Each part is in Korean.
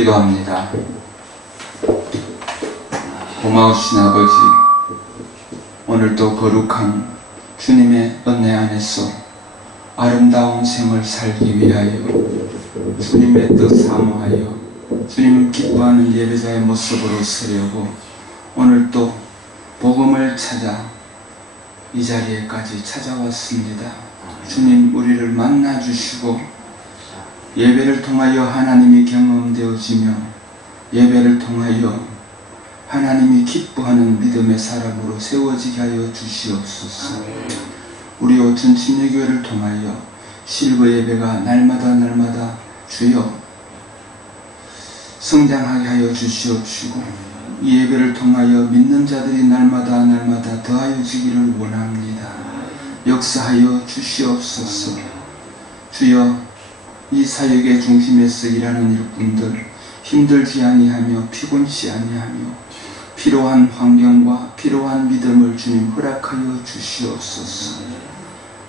기도합니다. 고마우신 아버지, 오늘도 거룩한 주님의 은혜 안에서 아름다운 생을 살기 위하여 주님의 뜻 사모하여 주님을 기뻐하는 예배자의 모습으로 서려고 오늘도 복음을 찾아 이 자리에까지 찾아왔습니다. 주님, 우리를 만나주시고 예배를 통하여 하나님이 경험되어지며 예배를 통하여 하나님이 기뻐하는 믿음의 사람으로 세워지게 하여 주시옵소서. 우리 오천 침례교회를 통하여 실버 예배가 날마다 주여 성장하게 하여 주시옵시고 이 예배를 통하여 믿는 자들이 날마다 더하여지기를 원합니다. 역사하여 주시옵소서. 주여, 이 사역의 중심에서 일하는 일꾼들 힘들지 아니하며 피곤치 아니하며 필요한 환경과 필요한 믿음을 주님 허락하여 주시옵소서.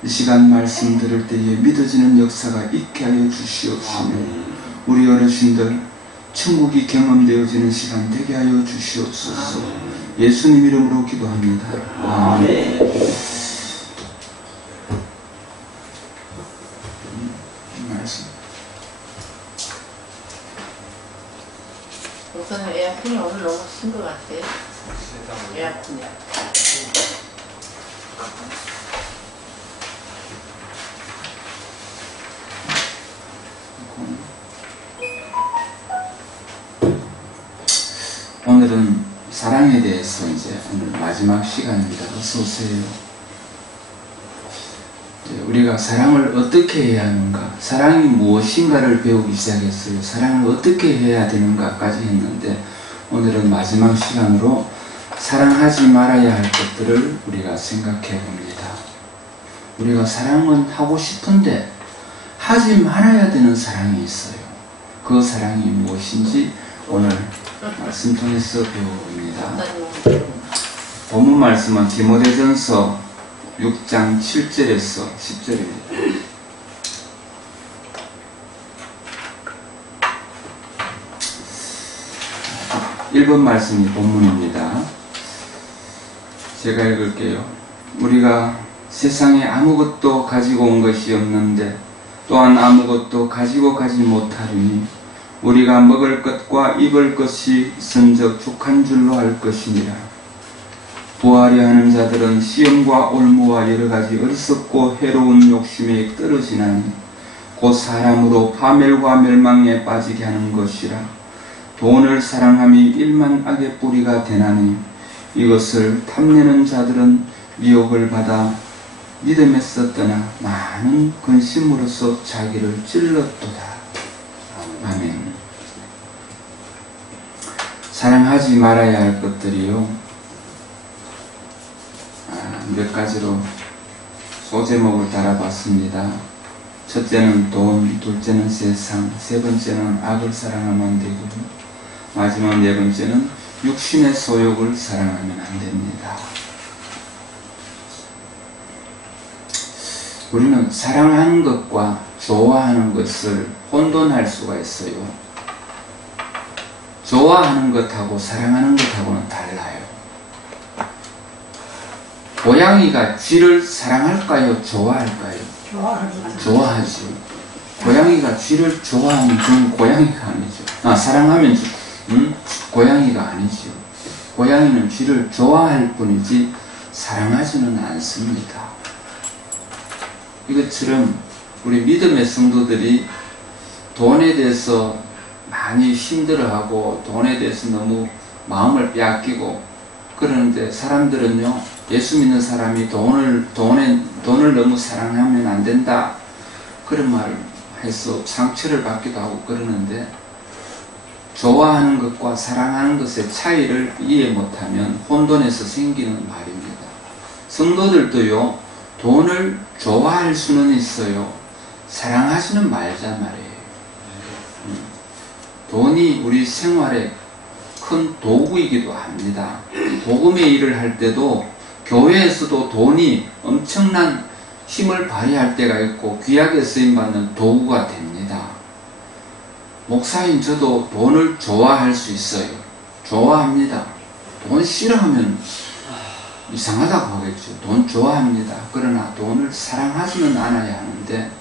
이 시간 말씀 들을 때에 믿어지는 역사가 있게 하여 주시옵시며 우리 어르신들 천국이 경험되어지는 시간 되게 하여 주시옵소서. 예수님 이름으로 기도합니다. 아멘. 우선은 에어컨이 오늘 너무 쓴 것 같아요. 에어컨이야. 오늘은 사랑에 대해서 이제 오늘 마지막 시간입니다. 어서 오세요. 우리가 사랑을 어떻게 해야 하는가, 사랑이 무엇인가를 배우기 시작했어요. 사랑을 어떻게 해야 되는가까지 했는데 오늘은 마지막 시간으로 사랑하지 말아야 할 것들을 우리가 생각해 봅니다. 우리가 사랑은 하고 싶은데 하지 말아야 되는 사랑이 있어요. 그 사랑이 무엇인지 오늘 말씀 통해서 배워봅니다. 본문 말씀은 디모데전서 6장 7절에서 10절입니다. (1번) 말씀이 본문입니다. 제가 읽을게요. 우리가 세상에 아무것도 가지고 온 것이 없는데 또한 아무것도 가지고 가지 못하리니 우리가 먹을 것과 입을 것이 있은즉 족한 줄로 알 것이니라. 부하려 하는 자들은 시험과 올무와 여러가지 어리석고 해로운 욕심에 떨어지나니 곧 사람으로 파멸과 멸망에 빠지게 하는 것이라. 돈을 사랑함이 일만 악의 뿌리가 되나니 이것을 탐내는 자들은 미혹을 받아 믿음에서 떠나 많은 근심으로써 자기를 찔렀도다. 아멘. 사랑하지 말아야 할 것들이요, 몇 가지로 소제목을 달아봤습니다. 첫째는 돈, 둘째는 세상, 세 번째는 악을 사랑하면 안 되고 마지막 네 번째는 육신의 소욕을 사랑하면 안 됩니다. 우리는 사랑하는 것과 좋아하는 것을 혼돈할 수가 있어요. 좋아하는 것하고 사랑하는 것하고는 달라요. 고양이가 쥐를 사랑할까요? 좋아할까요? 좋아하죠. 고양이가 쥐를 좋아하면 그건 고양이가 아니죠. 사랑하면 고양이가 아니죠. 고양이는 쥐를 좋아할 뿐이지 사랑하지는 않습니다. 이것처럼 우리 믿음의 성도들이 돈에 대해서 많이 힘들어하고 돈에 대해서 너무 마음을 빼앗기고 그러는데 사람들은요, 예수 믿는 사람이 돈을 너무 사랑하면 안 된다 그런 말을 해서 상처를 받기도 하고 그러는데 좋아하는 것과 사랑하는 것의 차이를 이해 못하면 혼돈에서 생기는 말입니다. 성도들도요, 돈을 좋아할 수는 있어요. 사랑하지는 말자 말이에요. 돈이 우리 생활에 큰 도구이기도 합니다. 복음의 일을 할 때도 교회에서도 돈이 엄청난 힘을 발휘할 때가 있고 귀하게 쓰임받는 도구가 됩니다. 목사인 저도 돈을 좋아할 수 있어요. 좋아합니다. 돈 싫어하면 이상하다고 하겠죠. 돈 좋아합니다. 그러나 돈을 사랑하지는 않아야 하는데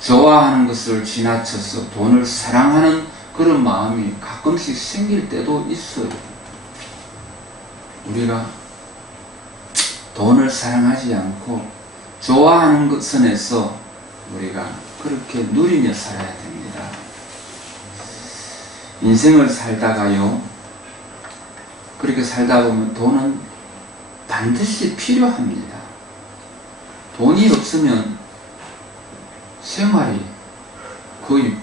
좋아하는 것을 지나쳐서 돈을 사랑하는 그런 마음이 가끔씩 생길 때도 있어요. 우리가 돈을 사랑하지 않고 좋아하는 것 선에서 우리가 그렇게 누리며 살아야 됩니다. 인생을 살다가요, 그렇게 살다 보면 돈은 반드시 필요합니다. 돈이 없으면 생활이 거의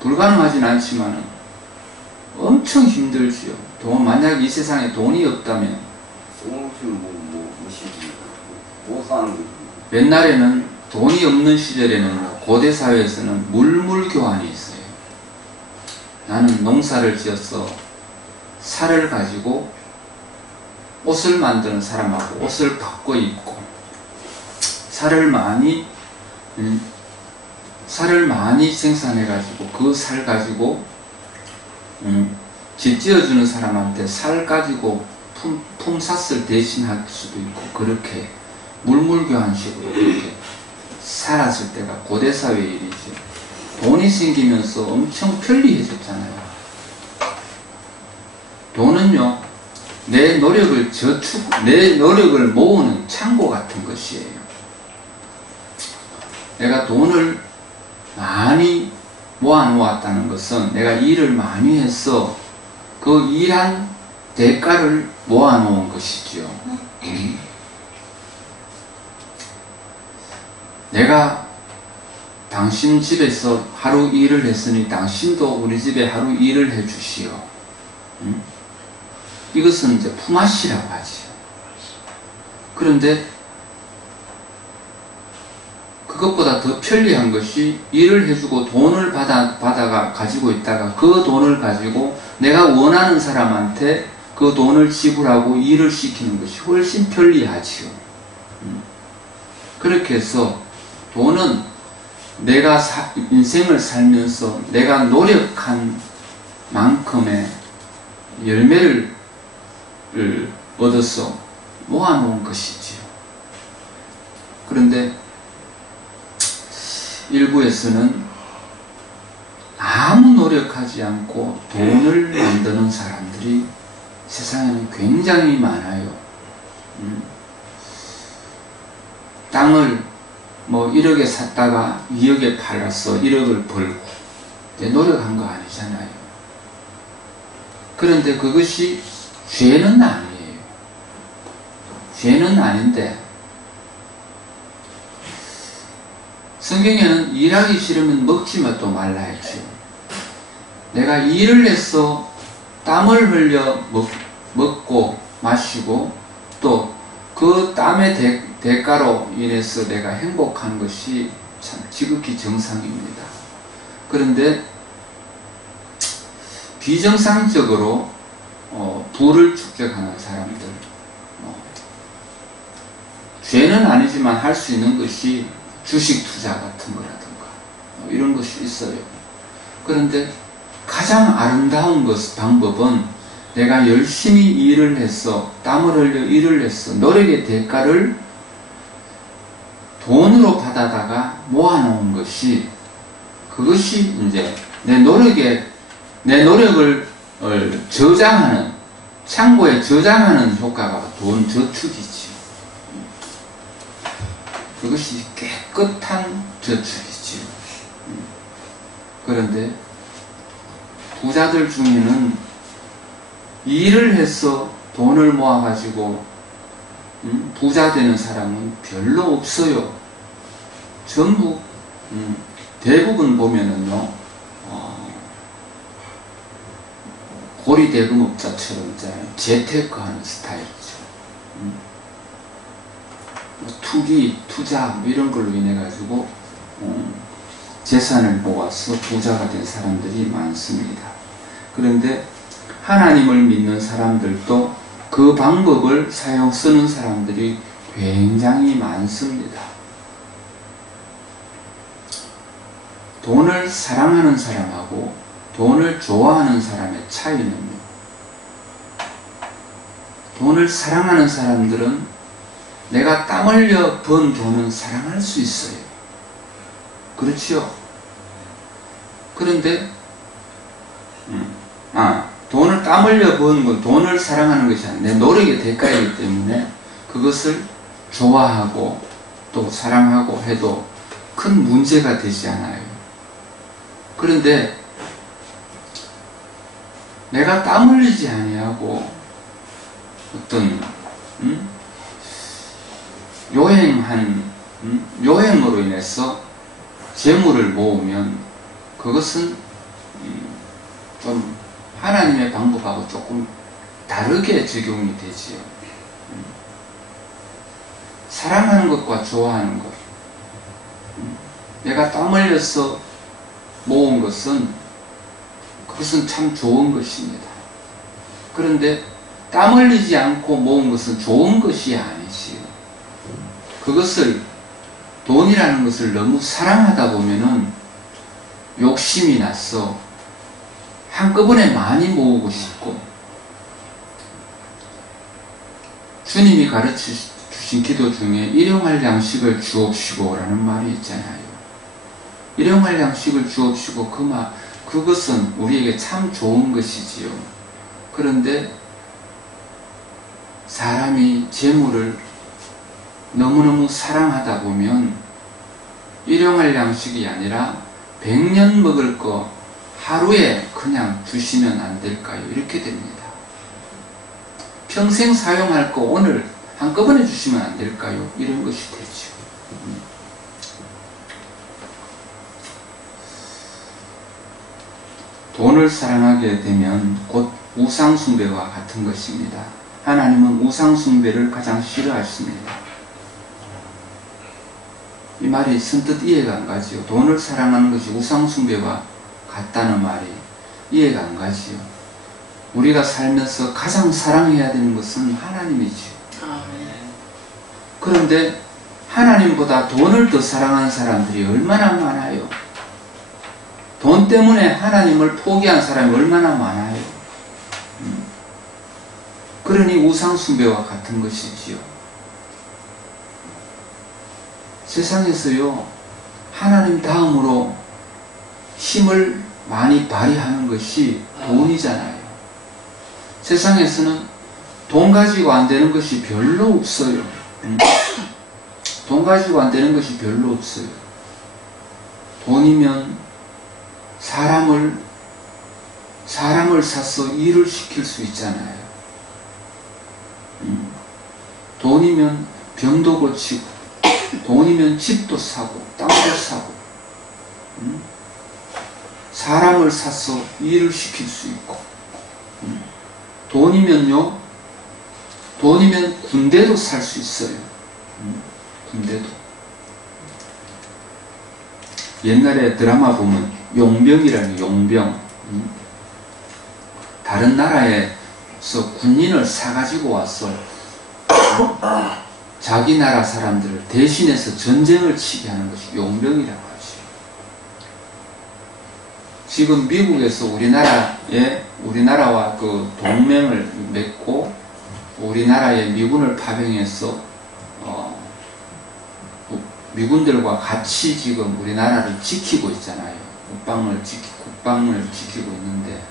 불가능하진 않지만 엄청 힘들지요. 만약 이 세상에 돈이 없다면 뭐 사는 거지? 옛날에는 돈이 없는 시절에는 고대 사회에서는 물물교환이 있어요. 나는 농사를 지어서 살을 가지고 옷을 만드는 사람하고 옷을 바꿔 입고 살을 많이 생산해 가지고 그 살 가지고 집 지어주는 사람한테 살 가지고 품삯을 대신할 수도 있고 그렇게 물물교환식으로 그렇게 살았을 때가 고대 사회의 일이죠. 돈이 생기면서 엄청 편리해졌잖아요. 돈은요, 내 노력을 모으는 창고 같은 것이에요. 내가 돈을 많이 모아놓았다는 것은 내가 일을 많이 해서 그 일한 대가를 모아놓은 것이지요. 내가 당신 집에서 하루 일을 했으니 당신도 우리 집에 하루 일을 해주시오. 이것은 이제 품앗이라고 하지요. 그런데 그것보다 더 편리한 것이 일을 해주고 돈을 받아가 가지고 있다가 그 돈을 가지고 내가 원하는 사람한테 그 돈을 지불하고 일을 시키는 것이 훨씬 편리하지요. 그렇게 해서 돈은 내가 인생을 살면서 내가 노력한 만큼의 열매를 얻어서 모아놓은 것이지요. 그런데 일부에서는 아무 노력하지 않고 돈을 만드는 사람들이 세상에는 굉장히 많아요. 땅을 1억에 샀다가 2억에 팔아서 1억을 벌고 노력한 거 아니잖아요. 그런데 그것이 죄는 아니에요. 죄는 아닌데 성경에는 일하기 싫으면 먹지도 말라 했죠. 내가 일을 해서 땀을 흘려 먹고 마시고 또 그 땀의 대가로 인해서 내가 행복한 것이 참 지극히 정상입니다. 그런데 비정상적으로 부를 축적하는 사람들, 죄는 아니지만 할 수 있는 것이 주식 투자 같은 거라든가 이런 것이 있어요. 그런데 가장 아름다운 방법은 내가 열심히 일을 해서 땀을 흘려 일을 해서 노력의 대가를 돈으로 받아다가 모아놓은 것이 그것이 이제 내 노력을 저장하는 창고에 저장하는 효과가 돈 저축이지. 그것이 깨끗한 저축이지요. 그런데 부자들 중에는 일을 해서 돈을 모아가지고 부자 되는 사람은 별로 없어요. 전부 대부분 보면은요 고리대금업자처럼 재테크하는 스타일이죠. 투기, 투자 이런 걸로 인해 가지고 재산을 모아서 부자가 된 사람들이 많습니다. 그런데 하나님을 믿는 사람들도 그 방법을 쓰는 사람들이 굉장히 많습니다. 돈을 사랑하는 사람하고 돈을 좋아하는 사람의 차이는요. 돈을 사랑하는 사람들은 내가 땀 흘려 번 돈은 사랑할 수 있어요. 그렇지요? 그런데 돈을 땀 흘려 번 건 돈을 사랑하는 것이 아니라 내 노력의 대가이기 때문에 그것을 좋아하고 또 사랑하고 해도 큰 문제가 되지 않아요. 그런데 내가 땀 흘리지 아니하고 어떤 요행으로 인해서 재물을 모으면 그것은 좀 하나님의 방법하고 조금 다르게 적용이 되지요. 사랑하는 것과 좋아하는 것, 내가 땀 흘려서 모은 것은 그것은 참 좋은 것입니다. 그런데 땀 흘리지 않고 모은 것은 좋은 것이 아니지요. 그것을 돈이라는 것을 너무 사랑하다 보면은 욕심이 나서 한꺼번에 많이 모으고 싶고, 주님이 가르치신 기도 중에 일용할 양식을 주옵시고 라는 말이 있잖아요. 일용할 양식을 주옵시고 그것은 우리에게 참 좋은 것이지요. 그런데 사람이 재물을 너무너무 사랑하다 보면 일용할 양식이 아니라 100년 먹을 거 하루에 그냥 주시면 안 될까요? 이렇게 됩니다. 평생 사용할 거 오늘 한꺼번에 주시면 안 될까요? 이런 것이 되죠. 돈을 사랑하게 되면 곧 우상숭배와 같은 것입니다. 하나님은 우상숭배를 가장 싫어하십니다. 이 말이 선뜻 이해가 안 가지요. 돈을 사랑하는 것이 우상숭배와 같다는 말이 이해가 안 가지요. 우리가 살면서 가장 사랑해야 되는 것은 하나님이지요. 그런데 하나님보다 돈을 더 사랑하는 사람들이 얼마나 많아요. 돈 때문에 하나님을 포기한 사람이 얼마나 많아요. 그러니 우상숭배와 같은 것이지요. 세상에서요, 하나님 다음으로 힘을 많이 발휘하는 것이 돈이잖아요. 세상에서는 돈 가지고 안 되는 것이 별로 없어요. 돈 가지고 안 되는 것이 별로 없어요. 돈이면 사람을 사서 일을 시킬 수 있잖아요. 돈이면 병도 고치고, 돈이면 집도 사고, 땅도 사고, 사람을 사서 일을 시킬 수 있고, 돈이면 군대도 살 수 있어요. 군대도. 옛날에 드라마 보면 용병이라는 용병, 다른 나라에서 군인을 사가지고 와서 자기 나라 사람들을 대신해서 전쟁을 치게 하는 것이 용병이라고 하죠. 지금 미국에서 우리나라와 그 동맹을 맺고 우리나라에 미군을 파병해서 미군들과 같이 지금 우리나라를 지키고 있잖아요. 국방을 지키고 있는데,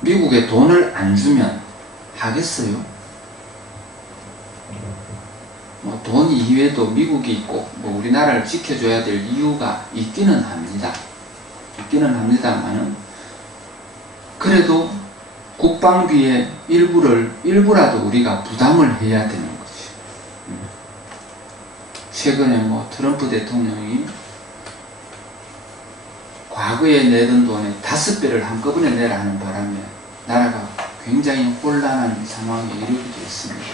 미국에 돈을 안 주면 하겠어요? 돈 이외에도 미국이 꼭 우리나라를 지켜줘야 될 이유가 있기는 합니다. 있기는 합니다만은, 그래도 국방비의 일부라도 우리가 부담을 해야 되는 거죠. 최근에 트럼프 대통령이 과거에 내던 돈의 5배를 한꺼번에 내라 하는 바람에 나라가 굉장히 혼란한 상황에 이르기도 했습니다.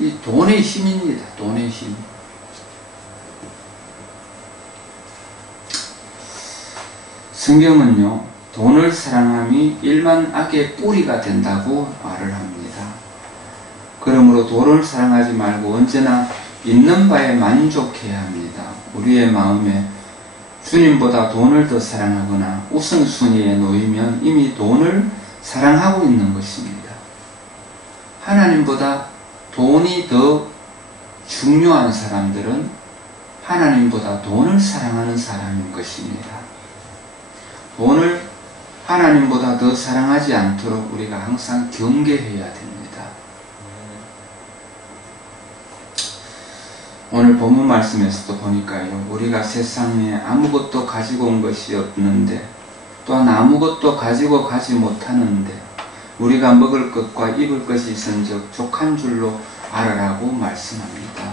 이 돈의 힘입니다. 돈의 힘. 성경은요, 돈을 사랑함이 일만 악의 뿌리가 된다고 말을 합니다. 그러므로 돈을 사랑하지 말고 언제나 있는 바에 만족해야 합니다. 우리의 마음에 주님보다 돈을 더 사랑하거나 우선순위에 놓이면 이미 돈을 사랑하고 있는 것입니다. 하나님보다 돈이 더 중요한 사람들은 하나님보다 돈을 사랑하는 사람인 것입니다. 돈을 하나님보다 더 사랑하지 않도록 우리가 항상 경계해야 됩니다. 오늘 본문 말씀에서도 보니까요, 우리가 세상에 아무것도 가지고 온 것이 없는데 또한 아무것도 가지고 가지 못하는데 우리가 먹을 것과 입을 것이 있은즉 족한 줄로 알아라고 말씀합니다.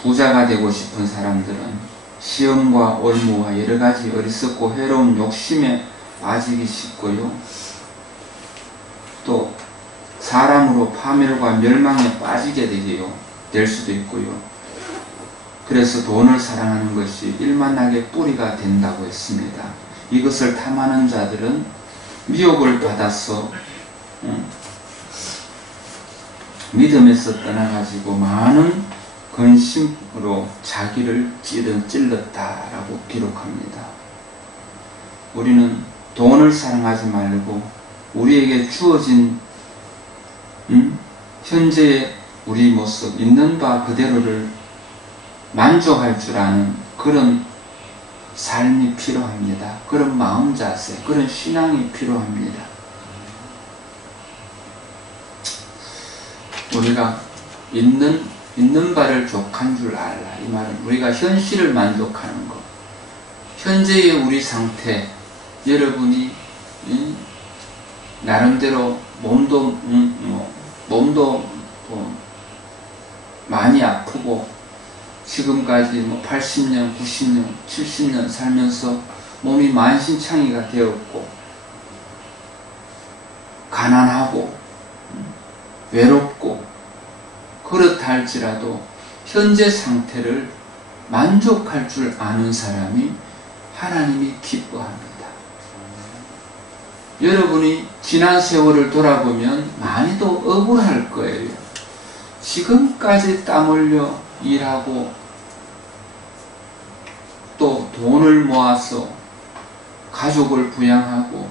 부자가 되고 싶은 사람들은 시험과 올무와 여러가지 어리석고 해로운 욕심에 빠지기 쉽고요, 또 사람으로 파멸과 멸망에 빠지게 될 수도 있고요. 그래서 돈을 사랑하는 것이 일만하게 뿌리가 된다고 했습니다. 이것을 탐하는 자들은 미혹을 받아서 믿음에서 떠나가지고 많은 근심으로 자기를 찔렀다라고 기록합니다. 우리는 돈을 사랑하지 말고 우리에게 주어진 현재의 우리 모습, 있는 바 그대로를 만족할 줄 아는 그런 삶이 필요합니다. 그런 마음 자세, 그런 신앙이 필요합니다. 우리가 있는 바를 족한 줄 알라. 이 말은 우리가 현실을 만족하는 것, 현재의 우리 상태, 여러분이 나름대로 몸도 많이 아프고 지금까지 80년, 90년, 70년 살면서 몸이 만신창이가 되었고 가난하고 외롭고 그렇다 할지라도 현재 상태를 만족할 줄 아는 사람이 하나님이 기뻐합니다. 여러분이 지난 세월을 돌아보면 많이도 억울할 거예요. 지금까지 땀 흘려 일하고 또 돈을 모아서 가족을 부양하고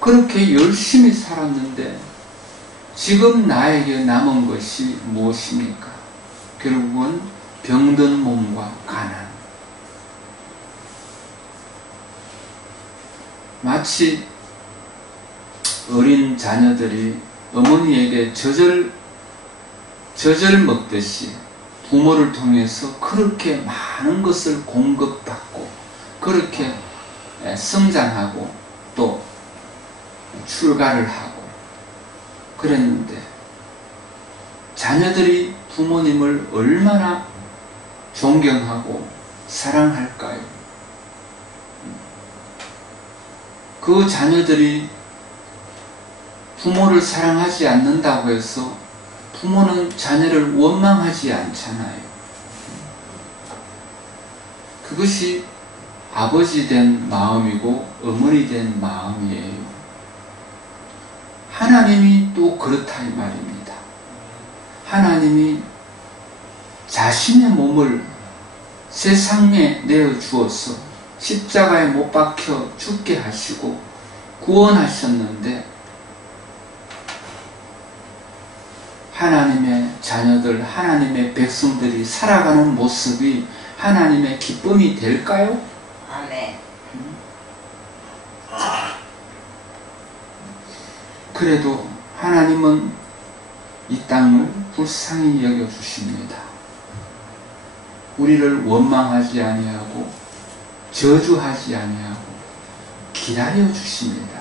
그렇게 열심히 살았는데 지금 나에게 남은 것이 무엇입니까? 결국은 병든 몸과 가난. 마치 어린 자녀들이 어머니에게 젖을 먹듯이 부모를 통해서 그렇게 많은 것을 공급받고 그렇게 성장하고 또 출가를 하고 그랬는데 자녀들이 부모님을 얼마나 존경하고 사랑할까요? 그 자녀들이 부모를 사랑하지 않는다고 해서 부모는 자녀를 원망하지 않잖아요. 그것이 아버지 된 마음이고 어머니 된 마음이에요. 하나님이 또 그렇다 이 말입니다. 하나님이 자신의 몸을 세상에 내어주어서 십자가에 못 박혀 죽게 하시고 구원하셨는데 하나님의 자녀들, 하나님의 백성들이 살아가는 모습이 하나님의 기쁨이 될까요? 아멘. 그래도 하나님은 이 땅을 불쌍히 여겨주십니다. 우리를 원망하지 아니하고 저주하지 아니하고 기다려주십니다.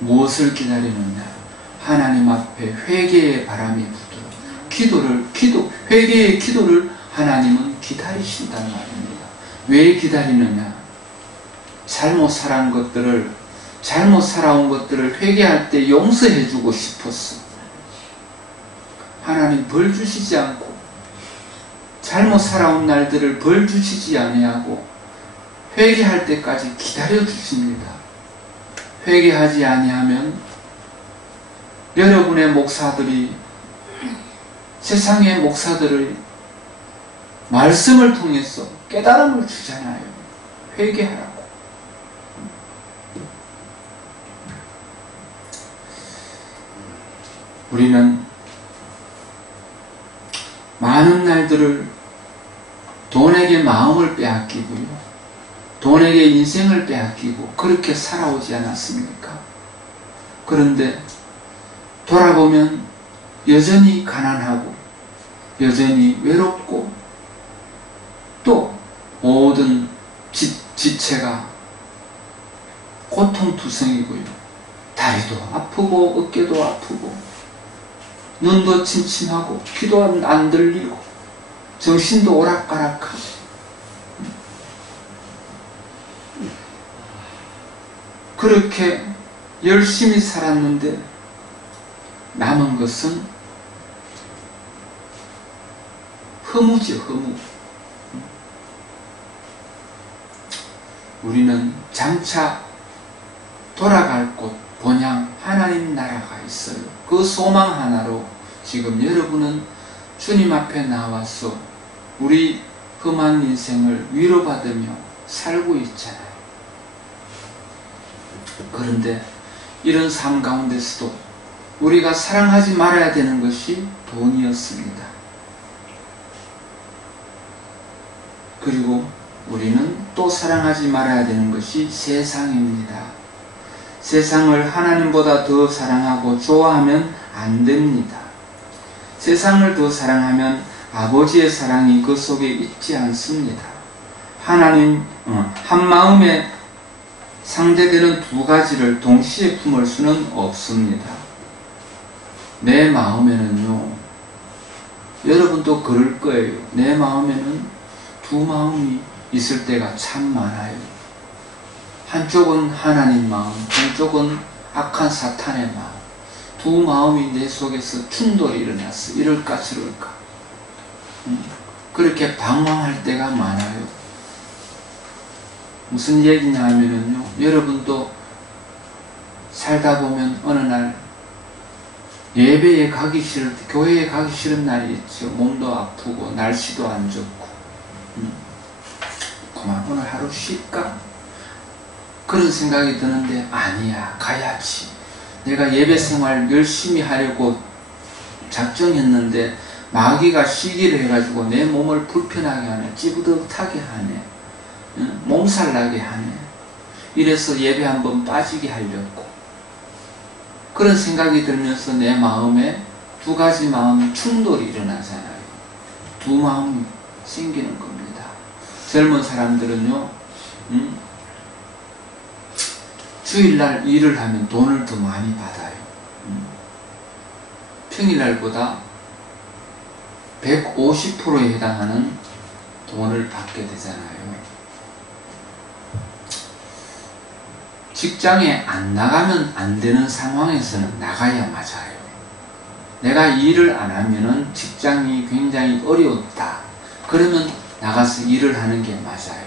무엇을 기다리느냐? 하나님 앞에 회개의 바람이 부도록 회개의 기도를 하나님은 기다리신다는 말입니다. 왜 기다리느냐? 잘못 살아온 것들을 회개할 때 용서해주고 싶었어. 하나님 벌 주시지 않고 잘못 살아온 날들을 벌 주시지 아니하고 회개할 때까지 기다려 주십니다. 회개하지 아니하면 여러분의 목사들이 세상의 목사들의 말씀을 통해서 깨달음을 주잖아요. 회개하라고. 우리는 많은 날들을 돈에게 마음을 빼앗기고요, 돈에게 인생을 빼앗기고 그렇게 살아오지 않았습니까? 그런데 돌아보면 여전히 가난하고 여전히 외롭고 또 모든 지체가 고통투성이고요, 다리도 아프고 어깨도 아프고 눈도 침침하고 귀도 안 들리고 정신도 오락가락하고 그렇게 열심히 살았는데 남은 것은 허무죠, 허무. 우리는 장차 돌아갈 곳, 본향 하나님 나라가 있어요. 그 소망 하나로 지금 여러분은 주님 앞에 나와서 우리 험한 인생을 위로받으며 살고 있잖아요. 그런데 이런 삶 가운데서도 우리가 사랑하지 말아야 되는 것이 돈이었습니다. 그리고 우리는 또 사랑하지 말아야 되는 것이 세상입니다. 세상을 하나님보다 더 사랑하고 좋아하면 안 됩니다. 세상을 더 사랑하면 아버지의 사랑이 그 속에 있지 않습니다. 하나님 한 마음에 상대되는 두 가지를 동시에 품을 수는 없습니다. 내 마음에는요, 여러분도 그럴 거예요. 내 마음에는 두 마음이 있을 때가 참 많아요. 한쪽은 하나님 마음, 한쪽은 악한 사탄의 마음. 두 마음이 내 속에서 충돌이 일어났어. 이럴까 저럴까. 그렇게 방황할 때가 많아요. 무슨 얘기냐 하면은요, 여러분도 살다 보면 어느 날 예배에 가기 싫을 때, 교회에 가기 싫은 날이 있죠. 몸도 아프고 날씨도 안 좋고 그만 오늘 하루 쉴까? 그런 생각이 드는데 아니야, 가야지. 내가 예배 생활 열심히 하려고 작정했는데 마귀가 시기를 해가지고 내 몸을 불편하게 하네, 찌부듯하게 하네, 몸살나게 하네. 이래서 예배 한번 빠지게 하려고. 그런 생각이 들면서 내 마음에 두 가지 마음의 충돌이 일어나잖아요. 두 마음이 생기는 겁니다. 젊은 사람들은요, 주일날 일을 하면 돈을 더 많이 받아요. 평일날보다 150%에 해당하는 돈을 받게 되잖아요. 직장에 안 나가면 안 되는 상황에서는 나가야 맞아요. 내가 일을 안 하면은 직장이 굉장히 어려웠다. 그러면 나가서 일을 하는 게 맞아요.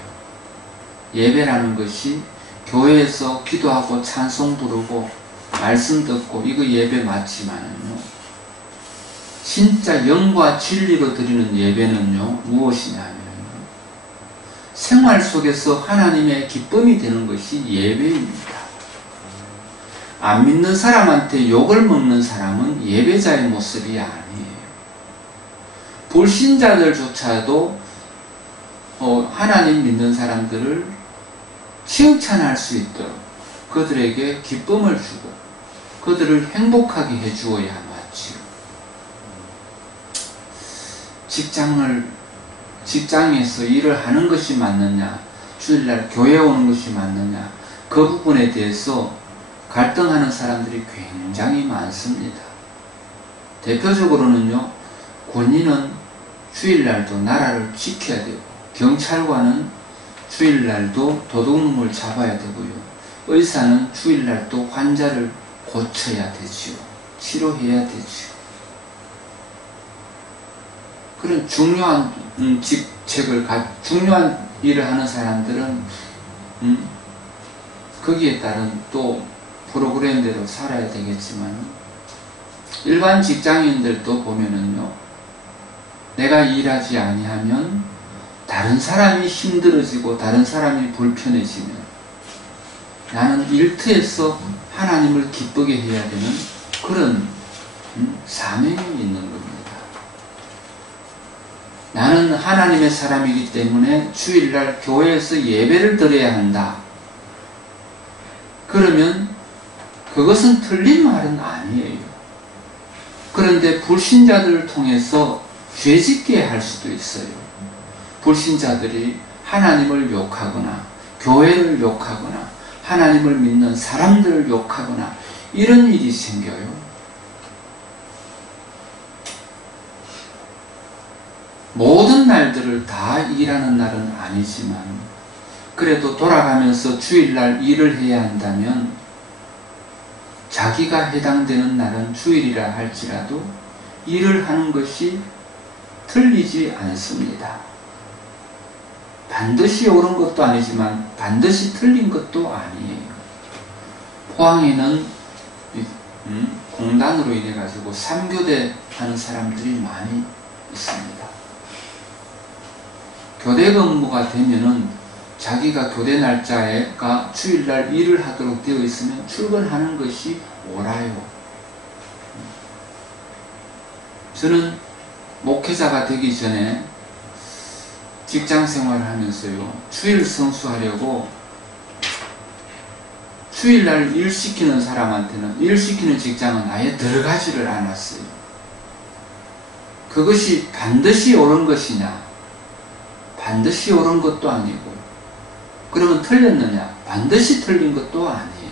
예배라는 것이 교회에서 기도하고 찬송 부르고 말씀 듣고 이거 예배 맞지만은요, 진짜 영과 진리로 드리는 예배는요 무엇이냐면요, 생활 속에서 하나님의 기쁨이 되는 것이 예배입니다. 안 믿는 사람한테 욕을 먹는 사람은 예배자의 모습이 아니에요. 불신자들조차도 하나님 믿는 사람들을 칭찬할 수 있도록 그들에게 기쁨을 주고 그들을 행복하게 해주어야 맞지요. 직장에서 일을 하는 것이 맞느냐, 주일날 교회 오는 것이 맞느냐, 그 부분에 대해서 갈등하는 사람들이 굉장히 많습니다. 대표적으로는요, 군인은 주일날도 나라를 지켜야 되고, 경찰관은 주일날도 도둑놈을 잡아야 되고요, 의사는 주일날도 환자를 고쳐야 되지요. 치료해야 되지요. 그런 중요한 중요한 일을 하는 사람들은 거기에 따른 또 프로그램대로 살아야 되겠지만 일반 직장인들도 보면은요, 내가 일하지 아니하면 다른 사람이 힘들어지고 다른 사람이 불편해지면 나는 일터에서 하나님을 기쁘게 해야 되는 그런 사명이 있는 겁니다. 나는 하나님의 사람이기 때문에 주일날 교회에서 예배를 드려야 한다. 그러면 그것은 틀린 말은 아니에요. 그런데 불신자들을 통해서 죄짓게 할 수도 있어요. 불신자들이 하나님을 욕하거나 교회를 욕하거나 하나님을 믿는 사람들을 욕하거나 이런 일이 생겨요. 모든 날들을 다 일하는 날은 아니지만 그래도 돌아가면서 주일날 일을 해야 한다면 자기가 해당되는 날은 주일이라 할지라도 일을 하는 것이 틀리지 않습니다. 반드시 옳은 것도 아니지만 반드시 틀린 것도 아니에요. 포항에는 공단으로 인해 가지고 3교대 하는 사람들이 많이 있습니다. 교대 근무가 되면은 자기가 교대 날짜가 주일날 일을 하도록 되어 있으면 출근하는 것이 옳아요. 저는 목회자가 되기 전에 직장 생활을 하면서요, 주일 성수하려고 주일날 일 시키는 사람한테는, 일 시키는 직장은 아예 들어가지를 않았어요. 그것이 반드시 옳은 것이냐? 반드시 옳은 것도 아니고, 그러면 틀렸느냐? 반드시 틀린 것도 아니에요.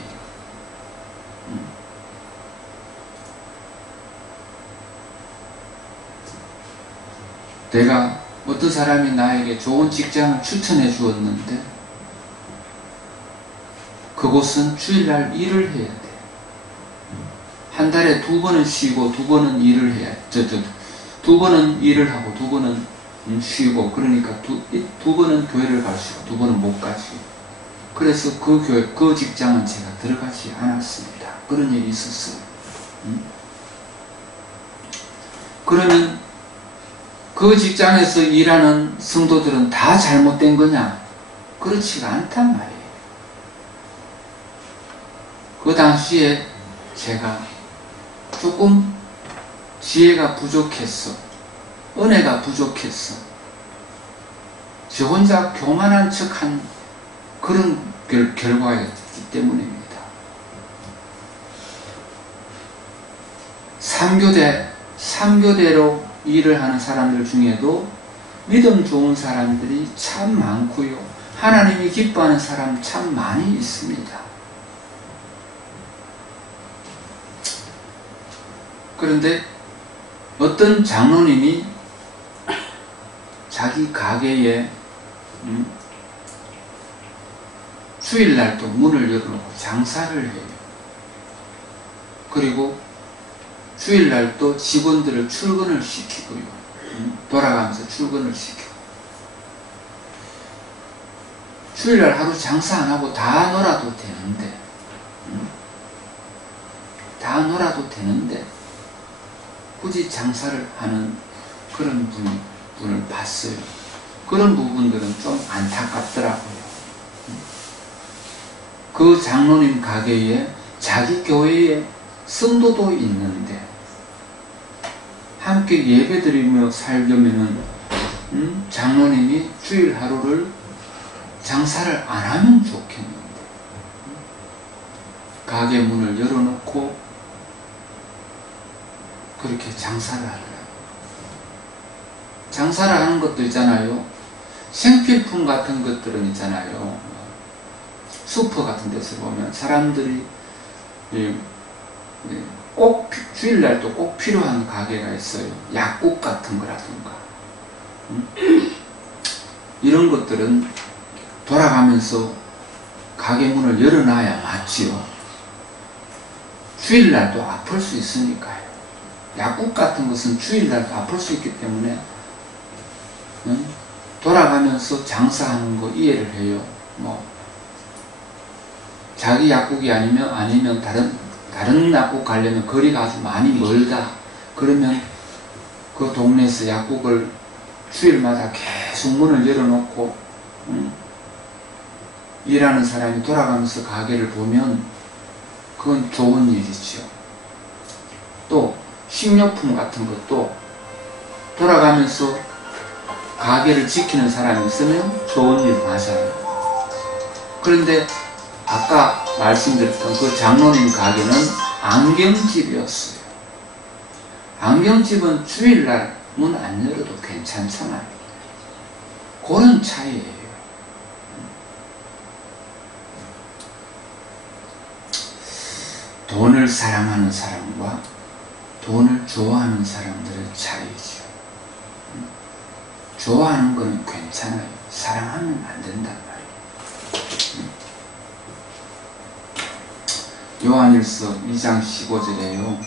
내가 어떤 사람이 나에게 좋은 직장을 추천해 주었는데 그곳은 주일날 일을 해야 돼. 한 달에 2번은 쉬고 2번은 일을 해야 돼. 2번은 일을 하고 2번은 쉬고, 그러니까 두 번은 교회를 갈 수 있고 2번은 못 가지. 그래서 그 직장은 제가 들어가지 않았습니다. 그런 일이 있었어요. 그러면 그 직장에서 일하는 성도들은 다 잘못된 거냐? 그렇지가 않단 말이에요. 그 당시에 제가 조금 지혜가 부족했어. 은혜가 부족했어. 저 혼자 교만한 척한 그런 결과였기 때문입니다. 3교대로 일을 하는 사람들 중에도 믿음 좋은 사람들이 참 많고요. 하나님이 기뻐하는 사람 참 많이 있습니다. 그런데 어떤 장로님이 자기 가게에 주일날도 문을 열어놓고 장사를 해요. 그리고 주일날도 직원들을 출근을 시키고요. 돌아가면서 출근을 시키고. 주일날 하루 장사 안 하고 다 놀아도 되는데, 다 놀아도 되는데, 굳이 장사를 하는 그런 분을 봤어요. 그런 부분들은 좀 안타깝더라고요. 그 장로님 가게에 자기 교회에 성도도 있는데 함께 예배드리며 살려면은 장로님이 주일 하루를 장사를 안 하면 좋겠는데 가게 문을 열어놓고 그렇게 장사를 하더라고요. 장사를 하는 것도 있잖아요. 생필품 같은 것들은 있잖아요. 슈퍼 같은 데서 보면 사람들이 꼭 주일날도 꼭 필요한 가게가 있어요. 약국 같은 거라든가 이런 것들은 돌아가면서 가게 문을 열어놔야 맞지요. 주일날도 아플 수 있으니까요. 약국 같은 것은 주일날도 아플 수 있기 때문에 돌아가면서 장사하는 거 이해를 해요. 뭐 자기 약국이 아니면 다른 다른 약국 가려면 거리가 아주 많이 멀다. 그러면 그 동네에서 약국을 주일마다 계속 문을 열어놓고 일하는 사람이 돌아가면서 가게를 보면 그건 좋은 일이죠. 또 식료품 같은 것도 돌아가면서 가게를 지키는 사람이 있으면 좋은 일 맞아요. 그런데 아까 말씀드렸던 그 장로님 가게는 안경집이었어요. 안경집은 주일날 문 안 열어도 괜찮잖아요. 그런 차이예요. 돈을 사랑하는 사람과 돈을 좋아하는 사람들의 차이죠. 좋아하는 건 괜찮아요. 사랑하면 안 된단 말이에요. 요한일서 2장 15절에요.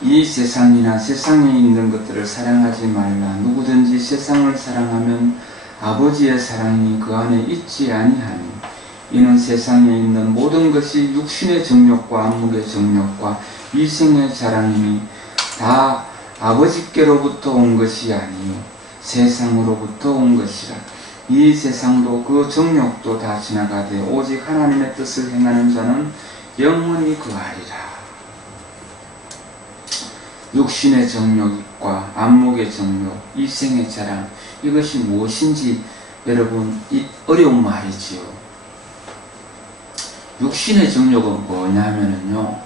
이 세상이나 세상에 있는 것들을 사랑하지 말라. 누구든지 세상을 사랑하면 아버지의 사랑이 그 안에 있지 아니하니 이는 세상에 있는 모든 것이 육신의 정욕과 안목의 정욕과 이생의 자랑이니 다 아버지께로부터 온 것이 아니요 세상으로부터 온 것이라. 이 세상도 그 정욕도 다 지나가되 오직 하나님의 뜻을 행하는 자는 영원히 거하리라. 육신의 정욕과 안목의 정욕, 이생의 자랑, 이것이 무엇인지 여러분 어려운 말이지요. 육신의 정욕은 뭐냐면요,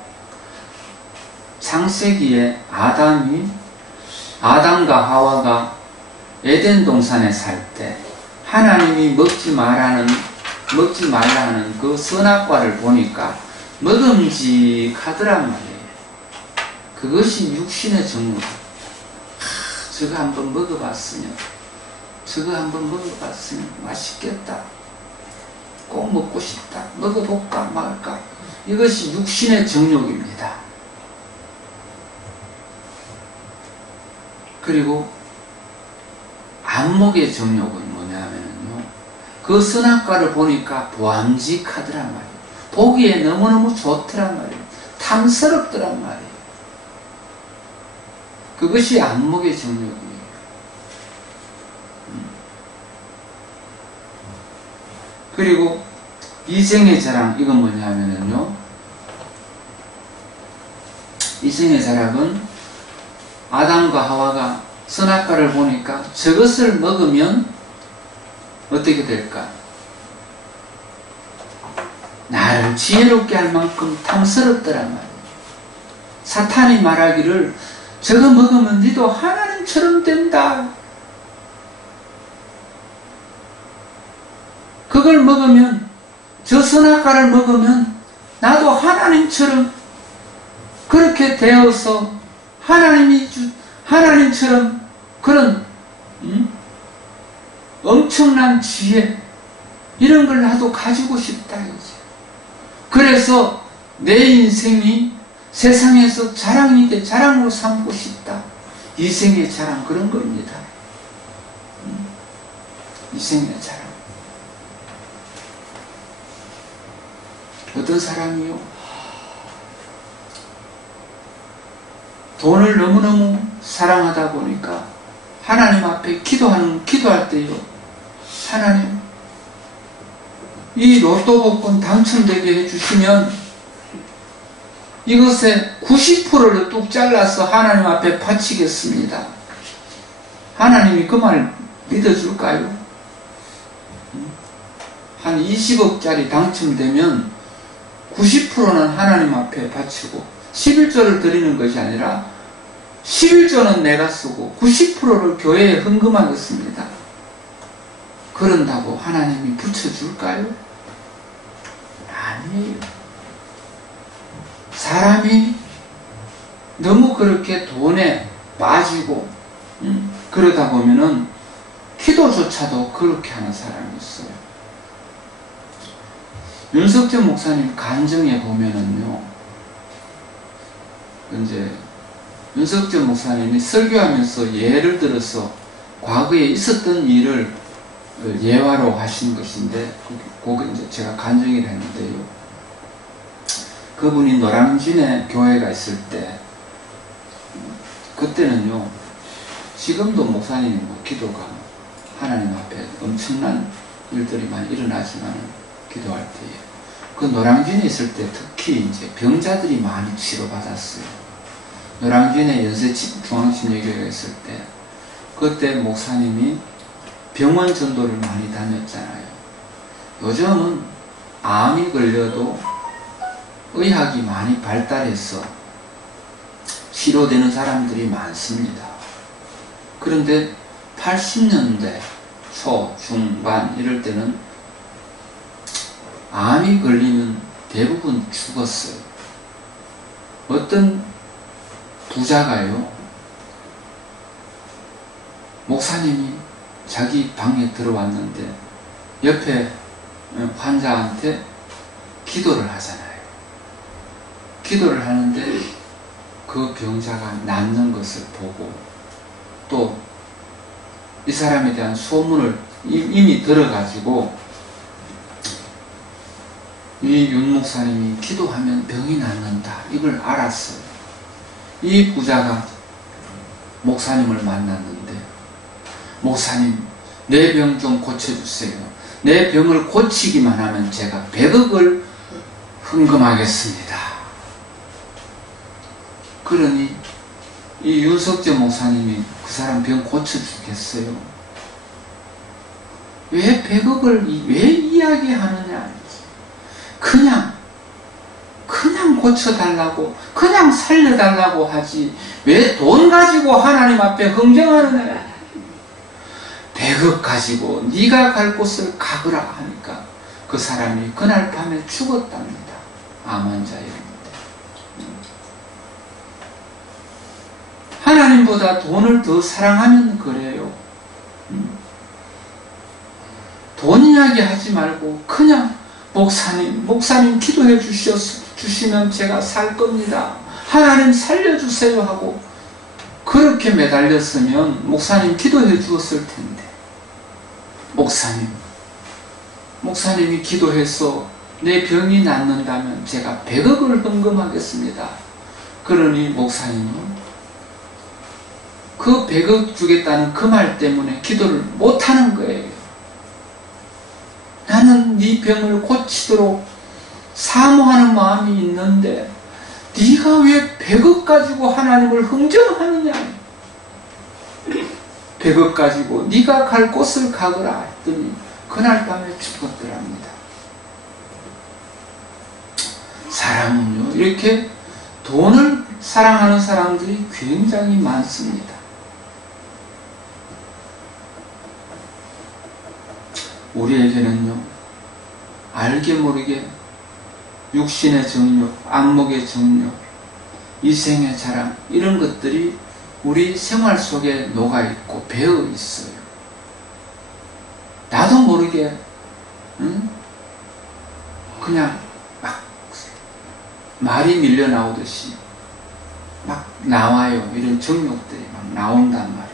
창세기에 아담과 하와가 에덴 동산에 살 때 하나님이 먹지 말라 하는 그 선악과를 보니까 먹음직하더란 말이에요. 그것이 육신의 정욕. 저거 한번 먹어봤으면 맛있겠다. 꼭 먹고 싶다. 먹어볼까 말까. 이것이 육신의 정욕입니다. 그리고 안목의 정욕은 뭐냐면요, 그 선악과를 보니까 보암직하더란 말이에요. 보기에 너무너무 좋더란 말이에요. 탐스럽더란 말이에요. 그것이 안목의 정욕이에요. 그리고 이생의 자랑, 이건 뭐냐면요, 이생의 자랑은 아담과 하와가 선악과를 보니까 저것을 먹으면 어떻게 될까? 나를 지혜롭게 할 만큼 탐스럽더란 말이에요. 사탄이 말하기를 저거 먹으면 니도 하나님처럼 된다. 그걸 먹으면, 저 선악과를 먹으면 나도 하나님처럼 그렇게 되어서 하나님처럼 그런 엄청난 지혜, 이런 걸 나도 가지고 싶다 이거지. 그래서 내 인생이 세상에서 자랑으로 삼고 싶다. 이생의 자랑, 그런 겁니다. 이생의 자랑. 어떤 사람이요, 돈을 너무너무 사랑하다 보니까 하나님 앞에 기도할 때요, 하나님, 이 로또 복권 당첨되게 해주시면 이것의 90%를 뚝 잘라서 하나님 앞에 바치겠습니다. 하나님이 그 말 믿어줄까요? 한 20억짜리 당첨되면 90%는 하나님 앞에 바치고 11조를 드리는 것이 아니라 11조는 내가 쓰고 90%를 교회에 헌금하겠습니다. 그런다고 하나님이 붙여줄까요? 아니에요. 사람이 너무 그렇게 돈에 빠지고 그러다 보면은 기도조차도 그렇게 하는 사람이 있어요. 윤석전 목사님 간증에 보면은요, 이제 윤석전 목사님이 설교하면서 예를 들어서 과거에 있었던 일을 예화로 하신 것인데, 그거 이제 제가 간증을 했는데요. 그분이 노량진에 교회가 있을 때, 그때는요, 지금도 목사님 기도가 하나님 앞에 엄청난 일들이 많이 일어나지만 기도할 때에, 그 노량진에 있을 때 특히 이제 병자들이 많이 치료받았어요. 노량진에 연세중앙신예교회가 있을 때, 그때 목사님이 병원 전도를 많이 다녔잖아요. 요즘은 암이 걸려도 의학이 많이 발달해서 치료되는 사람들이 많습니다. 그런데 80년대 초, 중반 이럴 때는 암이 걸리면 대부분 죽었어요. 어떤 부자가요, 목사님이 자기 방에 들어왔는데 옆에 환자한테 기도를 하잖아요. 기도를 하는데 그 병자가 낫는 것을 보고 또 이 사람에 대한 소문을 이미 들어가지고 이 윤 목사님이 기도하면 병이 낫는다, 이걸 알았어요. 이 부자가 목사님을 만났는데, 목사님, 내 병 좀 고쳐주세요. 내 병을 고치기만 하면 제가 100억을 헌금하겠습니다. 그러니 이 윤석재 목사님이 그 사람 병 고쳐주겠어요? 왜 100억을 왜 이야기하느냐? 그냥 고쳐달라고, 그냥 살려달라고 하지 왜 돈 가지고 하나님 앞에 흥정하느냐? 100억 가지고 네가 갈 곳을 가거라 하니까 그 사람이 그날 밤에 죽었답니다. 암 환자였는데. 하나님보다 돈을 더 사랑하면 그래요. 돈 이야기 하지 말고 그냥 목사님 기도해 주시면 제가 살 겁니다. 하나님 살려주세요 하고 그렇게 매달렸으면 목사님 기도해 주었을 텐데, 목사님이 기도해서 내 병이 낫는다면 제가 100억을 헌금하겠습니다. 그러니 목사님은 그 100억 주겠다는 그 말 때문에 기도를 못하는 거예요. 나는 네 병을 고치도록 사모하는 마음이 있는데 네가 왜 100억 가지고 하나님을 흥정하느냐? 100억 가지고 네가 갈 곳을 가거라 했더니 그날 밤에 죽었더랍니다. 사람은요, 이렇게 돈을 사랑하는 사람들이 굉장히 많습니다. 우리에게는요, 알게 모르게 육신의 정욕, 안목의 정욕, 이생의 자랑, 이런 것들이 우리 생활 속에 녹아있고 배어 있어요. 나도 모르게 그냥 막 말이 밀려 나오듯이 막 나와요. 이런 정욕들이 막 나온단 말이에요.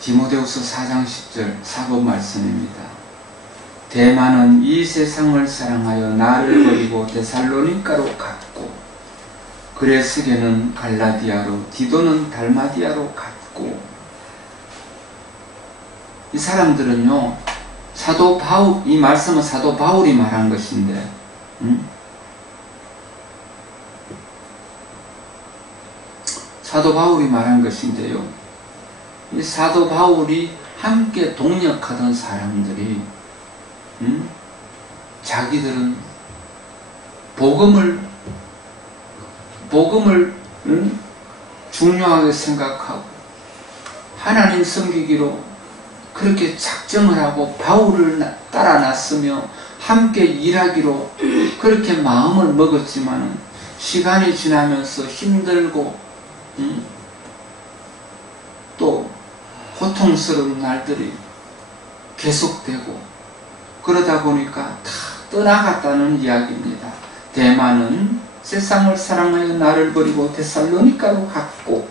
디모데후서 4장 10절 사도 말씀입니다. 대만은 이 세상을 사랑하여 나를 버리고 데살로니가로 갔고, 그레스게는 갈라디아로, 디도는 달마디아로 갔고. 이 사람들은요, 사도 바울, 이 말씀은 사도 바울이 말한 것인데, 사도 바울이 말한 것인데요, 이 사도 바울이 함께 동역하던 사람들이 자기들은 복음을 중요하게 생각하고 하나님 섬기기로 그렇게 작정을 하고 바울을 따라 났으며 함께 일하기로 그렇게 마음을 먹었지만은 시간이 지나면서 힘들고 또 고통스러운 날들이 계속되고 그러다 보니까 다 떠나갔다는 이야기입니다. 대만은 세상을 사랑하여 나를 버리고 데살로니가로 갔고,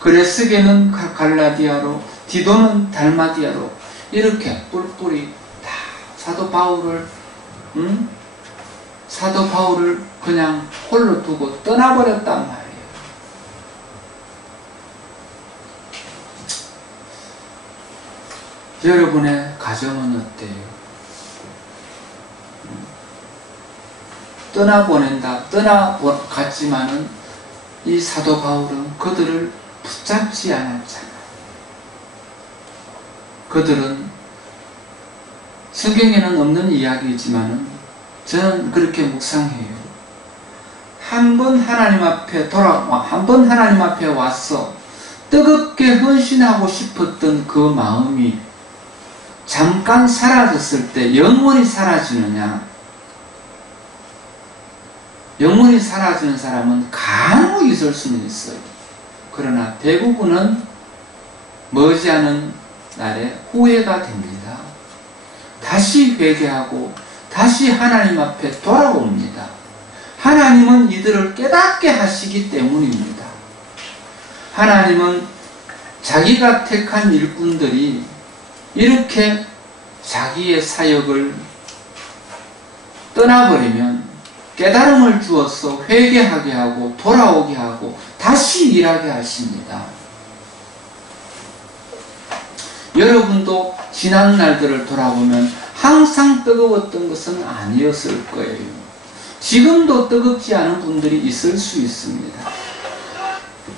그레스게는 갈라디아로, 디도는 달마디아로. 이렇게 뿔뿔이 다 사도 바울을 사도 바울을 그냥 홀로 두고 떠나버렸단 말이에요. 여러분의 가정은 어때요? 떠나보낸다, 떠나갔지만은 이 사도 바울은 그들을 붙잡지 않았잖아요. 그들은 성경에는 없는 이야기이지만은 저는 그렇게 묵상해요. 한 번 하나님 앞에 와서 뜨겁게 헌신하고 싶었던 그 마음이 잠깐 사라졌을 때 영원히 사라지느냐? 영원히 사라지는 사람은 간혹 있을 수는 있어요. 그러나 대부분은 머지않은 날에 후회가 됩니다. 다시 회개하고 다시 하나님 앞에 돌아옵니다. 하나님은 이들을 깨닫게 하시기 때문입니다. 하나님은 자기가 택한 일꾼들이 이렇게 자기의 사역을 떠나버리면 깨달음을 주어서 회개하게 하고 돌아오게 하고 다시 일하게 하십니다. 여러분도 지난 날들을 돌아보면 항상 뜨거웠던 것은 아니었을 거예요. 지금도 뜨겁지 않은 분들이 있을 수 있습니다.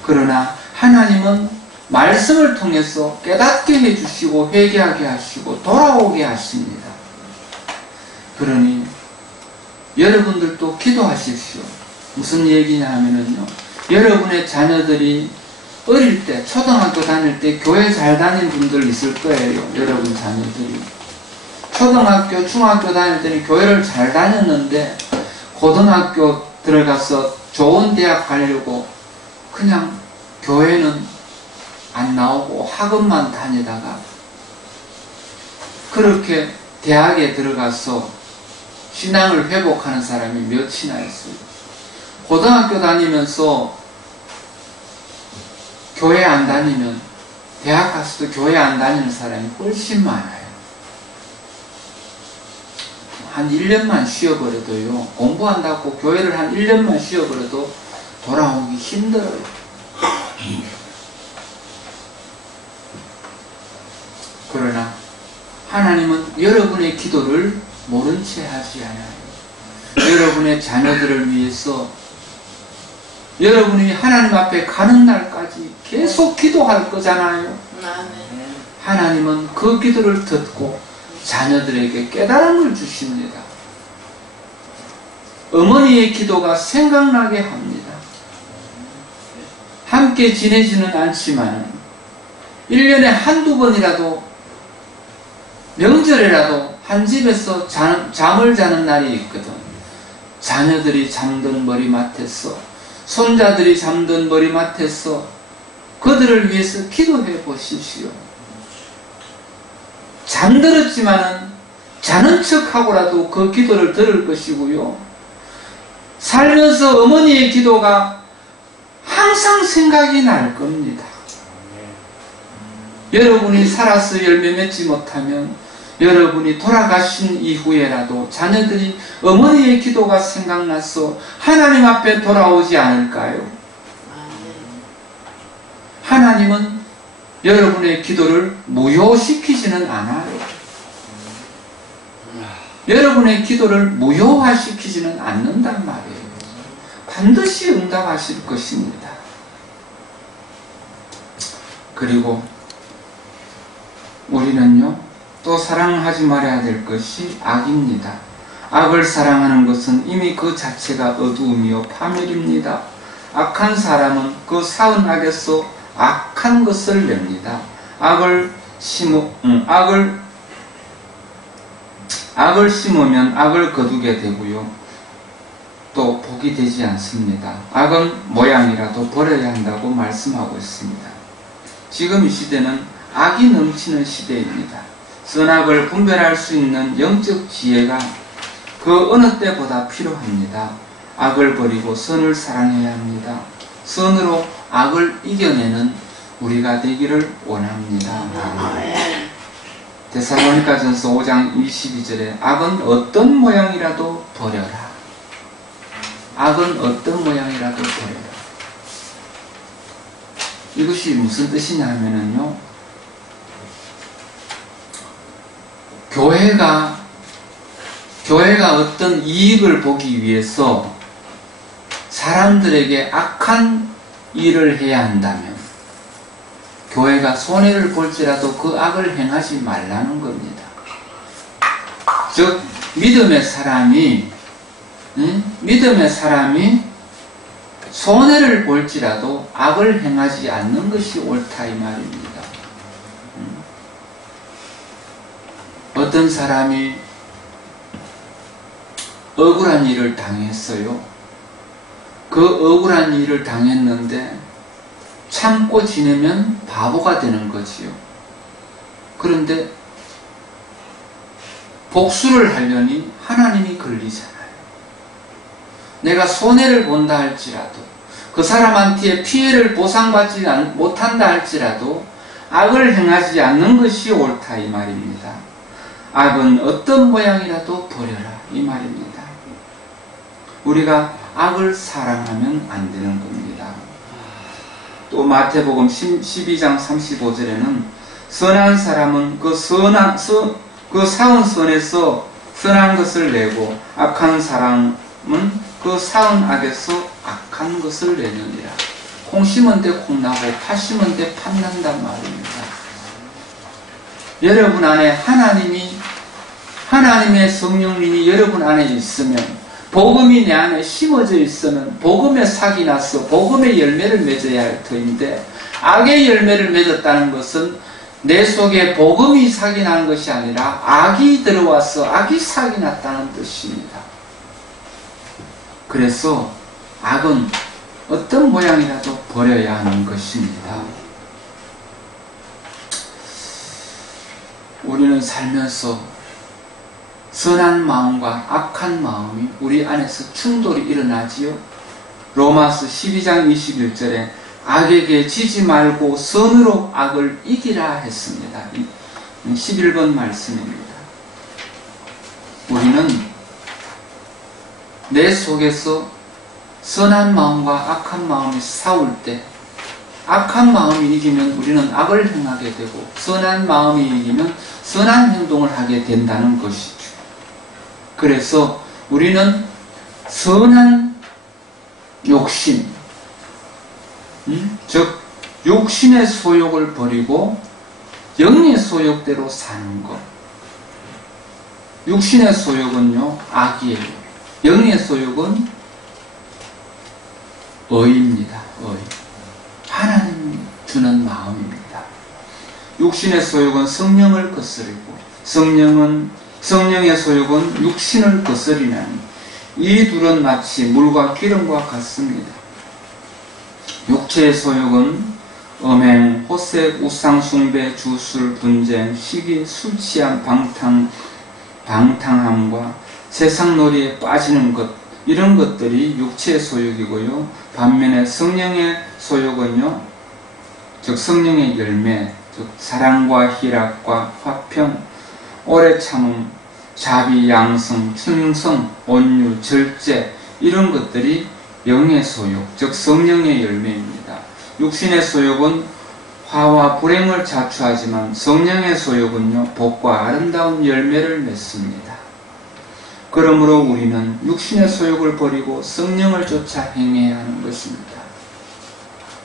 그러나 하나님은 말씀을 통해서 깨닫게 해주시고 회개하게 하시고 돌아오게 하십니다. 그러니 여러분들도 기도하십시오. 무슨 얘기냐 하면요, 여러분의 자녀들이 어릴 때, 초등학교 다닐 때 교회 잘 다닌 분들 있을 거예요. 여러분 자녀들이 초등학교, 중학교 다닐 때는 교회를 잘 다녔는데 고등학교 들어가서 좋은 대학 가려고 그냥 교회는 안 나오고 학원만 다니다가 그렇게 대학에 들어가서 신앙을 회복하는 사람이 몇이나 있어요. 고등학교 다니면서 교회 안 다니면 대학 가서도 교회 안 다니는 사람이 훨씬 많아요. 한 1년만 쉬어버려도요, 공부한다고 교회를 한 1년만 쉬어버려도 돌아오기 힘들어요. 그러나 하나님은 여러분의 기도를 모른 채 하지 않아요. 여러분의 자녀들을 위해서 여러분이 하나님 앞에 가는 날까지 계속 기도할 거잖아요. 하나님은 그 기도를 듣고 자녀들에게 깨달음을 주십니다. 어머니의 기도가 생각나게 합니다. 함께 지내지는 않지만 1년에 한두 번이라도 명절이라도 한 집에서 잠을 자는 날이 있거든. 자녀들이 잠든 머리맡에서, 손자들이 잠든 머리맡에서 그들을 위해서 기도해 보십시오. 잠들었지만은 자는 척하고라도 그 기도를 들을 것이고요. 살면서 어머니의 기도가 항상 생각이 날 겁니다. 여러분이 살아서 열매 맺지 못하면 여러분이 돌아가신 이후에라도 자녀들이 어머니의 기도가 생각나서 하나님 앞에 돌아오지 않을까요? 하나님은 여러분의 기도를 무효시키지는 않아요. 여러분의 기도를 무효화시키지는 않는단 말이에요. 반드시 응답하실 것입니다. 그리고 우리는요, 또 사랑하지 말아야 될 것이 악입니다. 악을 사랑하는 것은 이미 그 자체가 어두움이요 파멸입니다. 악한 사람은 그 사은 악에서 악한 것을 냅니다. 악을 심으면 악을 거두게 되고요, 또 복이 되지 않습니다. 악은 모양이라도 버려야 한다고 말씀하고 있습니다. 지금 이 시대는 악이 넘치는 시대입니다. 선악을 분별할 수 있는 영적 지혜가 그 어느 때보다 필요합니다. 악을 버리고 선을 사랑해야 합니다. 선으로 악을 이겨내는 우리가 되기를 원합니다. 데살로니가전서 5장 22절에 악은 어떤 모양이라도 버려라. 악은 어떤 모양이라도 버려라. 이것이 무슨 뜻이냐 하면은요, 교회가 어떤 이익을 보기 위해서 사람들에게 악한 일을 해야 한다면 교회가 손해를 볼지라도 그 악을 행하지 말라는 겁니다. 즉 믿음의 사람이 손해를 볼지라도 악을 행하지 않는 것이 옳다 이 말입니다. 어떤 사람이 억울한 일을 당했어요. 그 억울한 일을 당했는데 참고 지내면 바보가 되는 거지요. 그런데 복수를 하려니 하나님이 걸리잖아요. 내가 손해를 본다 할지라도, 그 사람한테 피해를 보상받지 못한다 할지라도 악을 행하지 않는 것이 옳다 이 말입니다. 악은 어떤 모양이라도 버려라 이 말입니다. 우리가 악을 사랑하면 안 되는 겁니다. 또 마태복음 12장 35절에는 선한 사람은 그 사은 선에서 선한 것을 내고 악한 사람은 그 사은 악에서 악한 것을 내느니라. 콩 심은 데 콩 나고 팥 심은 데 팥 난단 말입니다. 여러분 안에 하나님의 성령님이 여러분 안에 있으면, 복음이 내 안에 심어져 있으면 복음의 삭이 나서 복음의 열매를 맺어야 할 터인데, 악의 열매를 맺었다는 것은 내 속에 복음이 삭이 난 것이 아니라 악이 들어와서 악이 삭이 났다는 뜻입니다. 그래서 악은 어떤 모양이라도 버려야 하는 것입니다. 우리는 살면서 선한 마음과 악한 마음이 우리 안에서 충돌이 일어나지요. 로마서 12장 21절에 악에게 지지 말고 선으로 악을 이기라 했습니다. 11번 말씀입니다. 우리는 내 속에서 선한 마음과 악한 마음이 싸울 때, 악한 마음이 이기면 우리는 악을 행하게 되고 선한 마음이 이기면 선한 행동을 하게 된다는 것이죠. 그래서 우리는 선한 욕심, 즉 육신의 소욕을 버리고 영의 소욕대로 사는 것. 육신의 소욕은요, 악이에요. 영의 소욕은 의입니다. 의. 하나님 주는 마음입니다. 육신의 소욕은 성령을 거스르고 성령의 소욕은 육신을 거스리나니 이 둘은 마치 물과 기름과 같습니다. 육체의 소욕은 음행, 호색, 우상숭배, 주술, 분쟁, 시기, 술 취한 방탕함과 세상놀이에 빠지는 것, 이런 것들이 육체의 소욕이고요. 반면에 성령의 소욕은요, 즉 성령의 열매, 즉 사랑과 희락과 화평, 오래 참음, 자비, 양성, 충성, 온유, 절제, 이런 것들이 영의 소욕, 즉 성령의 열매입니다. 육신의 소욕은 화와 불행을 자초하지만 성령의 소욕은요, 복과 아름다운 열매를 맺습니다. 그러므로 우리는 육신의 소욕을 버리고 성령을 쫓아 행해야 하는 것입니다.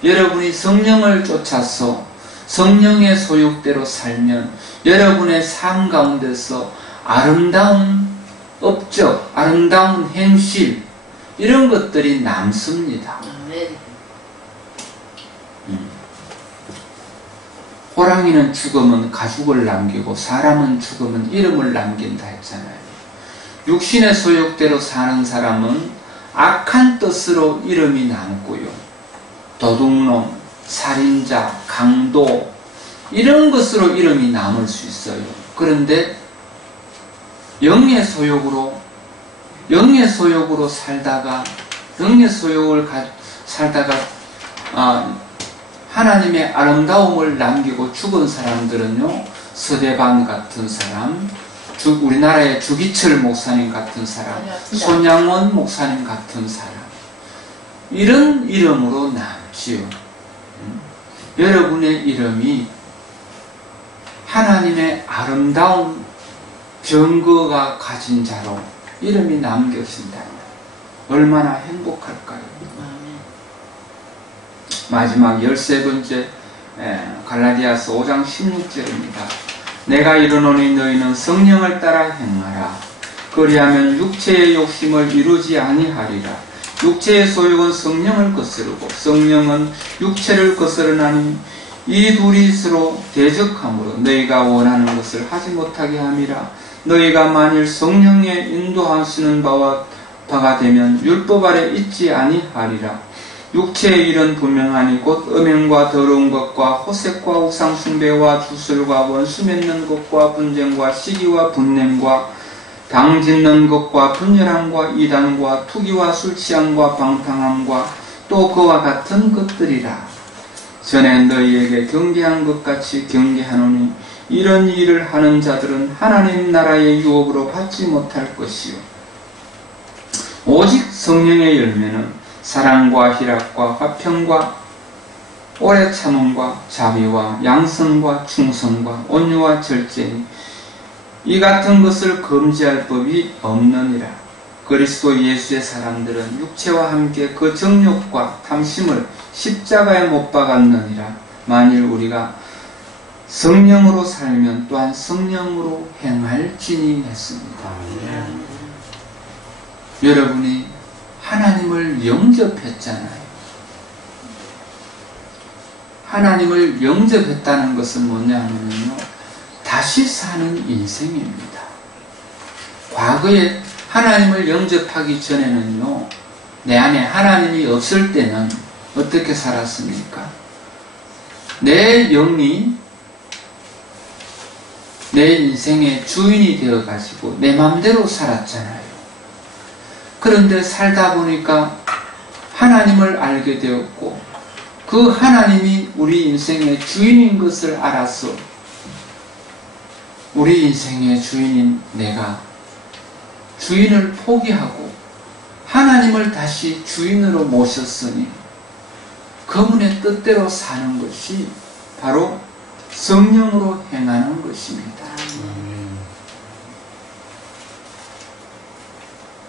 여러분이 성령을 쫓아서 성령의 소욕대로 살면 여러분의 삶 가운데서 아름다운 업적, 아름다운 행실, 이런 것들이 남습니다. 호랑이는 죽으면 가죽을 남기고 사람은 죽으면 이름을 남긴다 했잖아요. 육신의 소욕대로 사는 사람은 악한 뜻으로 이름이 남고요. 도둑놈, 살인자, 강도, 이런 것으로 이름이 남을 수 있어요. 그런데 영의 소욕으로 살다가 하나님의 아름다움을 남기고 죽은 사람들은요, 서대반 같은 사람, 우리나라의 주기철 목사님 같은 사람, 손양원 목사님 같은 사람, 이런 이름으로 남지요. 여러분의 이름이 하나님의 아름다운 병거가 가진 자로 이름이 남겨진다면 얼마나 행복할까요? 마지막 13번째 갈라디아서 5장 16절입니다. 내가 이르노니 너희는 성령을 따라 행하라. 그리하면 육체의 욕심을 이루지 아니하리라. 육체의 소욕은 성령을 거스르고 성령은 육체를 거스르나니 이 둘이 서로 대적하므로 너희가 원하는 것을 하지 못하게 함이라. 너희가 만일 성령의 인도하시는 바가 되면 율법 아래 있지 아니하리라. 육체의 일은 분명하니 곧 음행과 더러운 것과 호색과 우상숭배와 주술과 원수 맺는 것과 분쟁과 시기와 분냄과 당짓는 것과 분열함과 이단과 투기와 술취함과 방탕함과 또 그와 같은 것들이라. 전에 너희에게 경계한 것 같이 경계하노니 이런 일을 하는 자들은 하나님 나라의 유업으로 받지 못할 것이요 오직 성령의 열매는 사랑과 희락과 화평과 오래 참음과 자비와 양선과 충성과 온유와 절제니 이 같은 것을 금지할 법이 없느니라. 그리스도 예수의 사람들은 육체와 함께 그 정욕과 탐심을 십자가에 못 박았느니라. 만일 우리가 성령으로 살면 또한 성령으로 행할지니 했습니다. 여러분이 하나님을 영접했잖아요. 하나님을 영접했다는 것은 뭐냐면요, 다시 사는 인생입니다. 과거에 하나님을 영접하기 전에는요, 내 안에 하나님이 없을 때는 어떻게 살았습니까? 내 영이 내 인생의 주인이 되어가지고 내 마음대로 살았잖아요. 그런데 살다 보니까 하나님을 알게 되었고 그 하나님이 우리 인생의 주인인 것을 알아서 우리 인생의 주인인 내가 주인을 포기하고 하나님을 다시 주인으로 모셨으니 그분의 뜻대로 사는 것이 바로 성령으로 행하는 것입니다.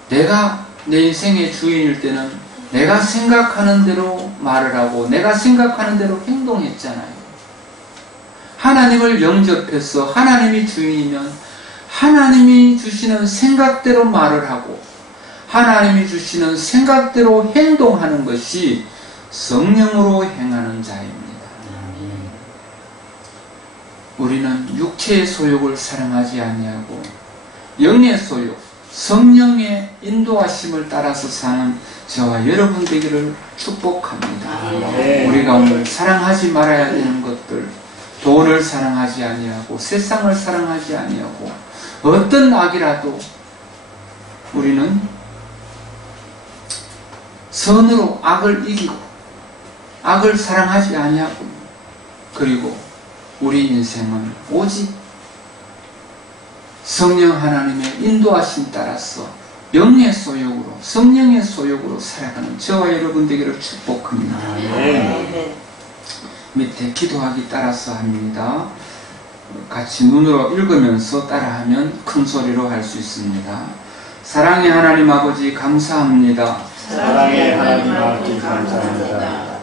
내가 내 인생의 주인일 때는 내가 생각하는 대로 말을 하고 내가 생각하는 대로 행동했잖아요. 하나님을 영접해서 하나님이 주인이면 하나님이 주시는 생각대로 말을 하고 하나님이 주시는 생각대로 행동하는 것이 성령으로 행하는 자입니다. 우리는 육체의 소욕을 사랑하지 아니하고 영의 소욕, 성령의 인도하심을 따라서 사는 저와 여러분 되기를 축복합니다. 우리가 오늘 사랑하지 말아야 되는 것들, 돈을 사랑하지 아니하고 세상을 사랑하지 아니하고 어떤 악이라도 우리는 선으로 악을 이기고 악을 사랑하지 아니하고 그리고 우리 인생은 오직 성령 하나님의 인도하심 따라서 영의 소욕으로 성령의 소욕으로 살아가는 저와 여러분 되기를 축복합니다. 밑에 기도하기 따라서 합니다. 같이 눈으로 읽으면서 따라하면 큰 소리로 할 수 있습니다. 사랑의 하나님 아버지 감사합니다. 사랑의 하나님 아버지 감사합니다.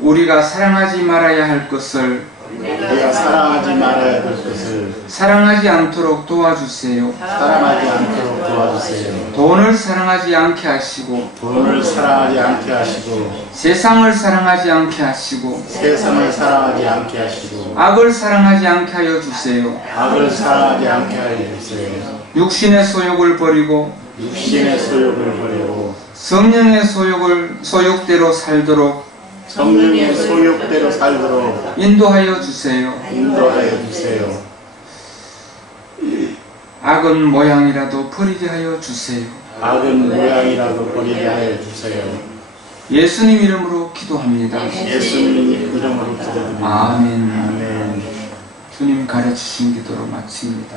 우리가 사랑하지 말아야 할 것을 우리가 사랑하지 말아야 할 것을 사랑하지 않도록 도와주세요. 사랑하지 않도록 도와주세요. 돈을 사랑하지 않게 하시고 돈을 사랑하지 않게 하시고 세상을 사랑하지 않게 하시고 세상을 사랑하지 않게 하시고 악을 사랑하지 않게 하여 주세요. 악을 사랑하지 않게 하여 주세요. 육신의 소욕을 버리고 육신의 소욕을 버리고 성령의 소욕대로 살도록 성령의 소욕대로 살도록 인도하여 주세요. 인도하여 주세요. 악은 모양이라도 버리게 하여 주세요. 악은 모양이라도 버리게 하여 주세요. 예수님 이름으로 기도합니다. 예수님 이름으로 기도드립니다. 아멘. 아멘. 주님 가르치신 기도로 마칩니다.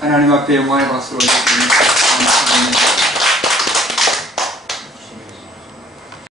하나님 앞에 영광의 박수를 올려드립니다. 감사합니다.